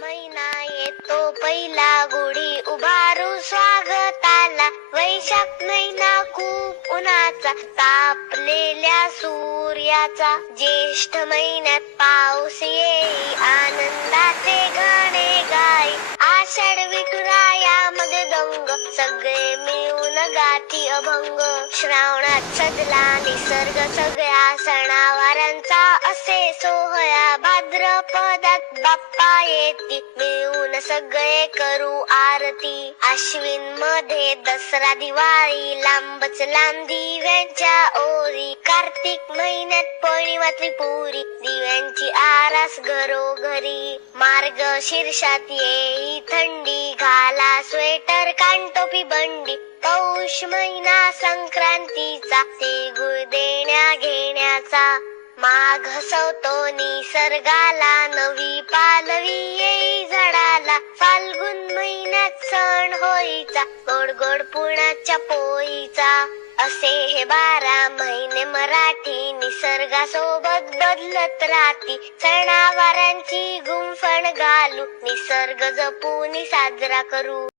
महिना येतो पहिला गुढी उभारू स्वागताला. वैशाख महिना खूप उन्हाचा तापलेल्या सूर्याचा. ज्येष्ठ महिन्यात पाऊस येई आनंदाचे गाणे गाई. आषाढ विठुरायामध्ये दंग सगळे मिळून गाती अभंग. श्रावणात सजला निसर्ग सगळ्या सणावा पदात बाप्पा येती. मिळून सगळे करू आरती. आश्विनमध्ये दसरा दिवाळी लांबच लांब दिव्यांच्या ओरी. कार्तिक महिन्यात पौर्णिमा त्रिपुरी दिव्यांची आरास घरोघरी. मार्ग शीर्षात येई थंडी. घाला स्वेटर कानटोपी बंडी. पौष महिना संक्रांतीचा. तिळगुळ देण्या घेण्याचा माघ सवतो निसर्गाला नवी पालवी येई झाडाला. फाल्गुन महिन्यात सण होईचा गोड गोड पुण्याच्या पोईचा असे हे बारा महिने मराठी निसर्गासोबत बदलत राहती. सणावारांची गुंफण घालू निसर्ग जपून साजरा करू.